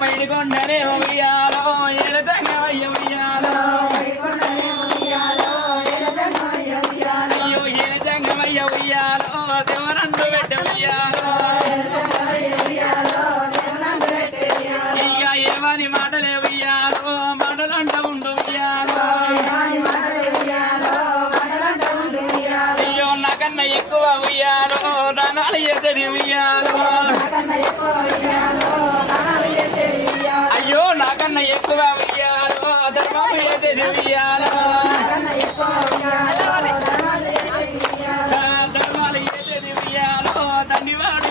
పైడికొండనే ఉయ్యాలో ఎడతంగమయ్య ఉయ్యాలో అయ్యో ఎడతంగమయ్య ఉయ్యాలో దేవనందు పెట్ట ఉయ్యాలో ఇక ఏమని మాటలే ఉయ్యాలో మాటలంట ఉండు ఉయ్యాలో అయ్యో నాకన్నా ఎక్కువ ఉయ్యాలో దానాలు చేసేది ఉయ్యాలో అయ్యో నాకన్నా ఎక్కువ ఉయ్యాలో ధర్మం చేసేది ఉయ్యాలో ధర్మాలు చేసేది ఉయ్యాలో ధన్యవాడు